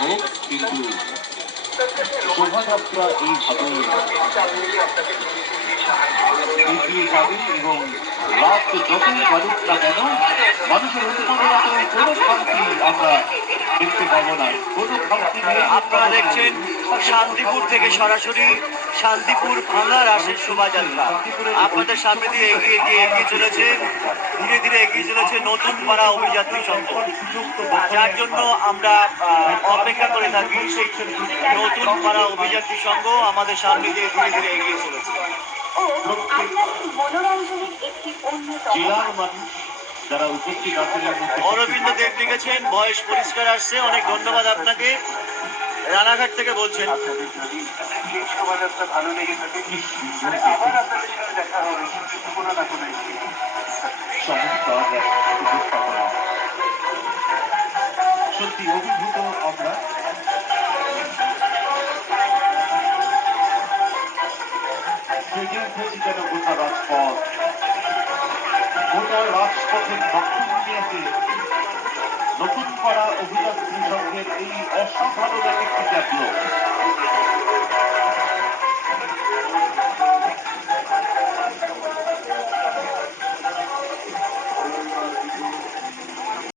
হোক, কিন্তু শোভাযাত্রা এইভাবে এগিয়ে যাবে এবং রাত যতই বাড়ুক না কেন মানুষের উন্মাদনার কোনো খামতি আমরা দেখতে পাবো না, কোনো খামতি নেই। আপনারা দেখছেন শান্তিপুর থেকে সরাসরি শান্তিপুর ভাঙা রাসের শোভাযাত্রা আপনাদের সামনে দিয়ে এগিয়ে চলেছে, ধীরে ধীরে এগিয়ে চলেছে নতুন পাড়া অভিযাত্রী সংঘ, যার জন্য আমরা অপেক্ষা করে থাকি। সেই নতুন পাড়া অভিযাত্রী সংঘ আমাদের সামনে দিয়ে ধীরে ধীরে এগিয়ে চলেছে। জেলার মানুষ যারা উপস্থিত আছেন, অরবিন্দ দেব লিখেছেন ভয়েস পরিষ্কার আসছে, অনেক ধন্যবাদ আপনাকে। রানাঘাট থেকে বলছেন শোভাযাত্রা ভালো লেগে থাকে, আবার আপনাদের সাথে দেখা হবে কোনো না কোনো সত্যি অভিভূত আমরা। জেগে উঠেছি যেন গোটা রাজপথ, গোটা রাজপথের দক্ষিণ নিয়েছে নতুন পাড়া অভিযাত্রী সংঘের এই অসাধারণ একটি ট্যাবলো।